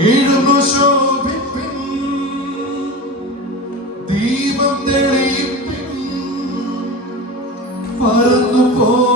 ഇരുന്നു ദീപം തെളിയിപ്പിൻ. പറന്നു പോ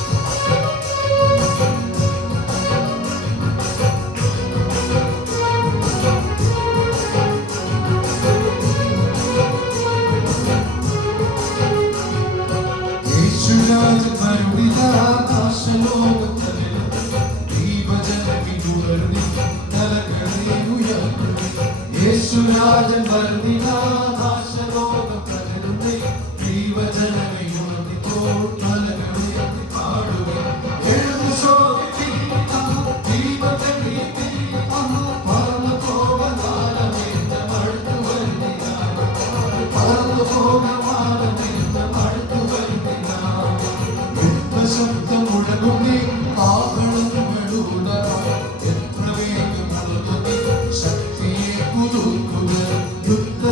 thousand, but we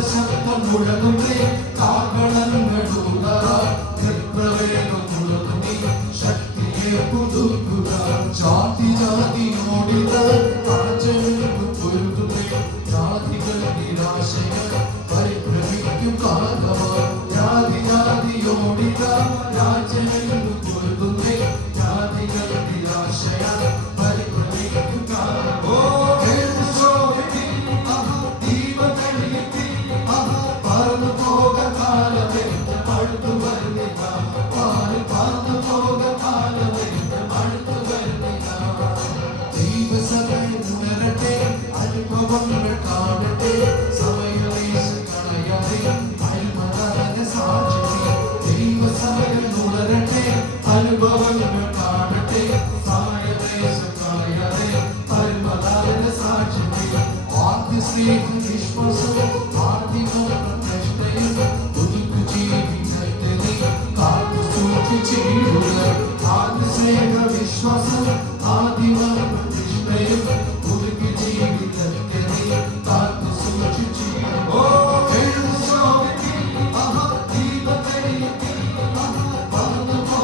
ശബ്ദം മുഴങ്ങുന്നേ കാൽവളങ്ങളുള്ള നൃത്തവേദം മുഴങ്ങുന്നേ ശക്തിയെ പുതുക്കുക ജാതി ജാതി ഓടിത അർജനുകൾ പൊരുതുന്നേ ജാതികൾ നിരാശകൾ പരിഭ്രമിക്കും കാലവ ജാതി ജാതി ഓടിത രാജ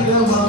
Ainda.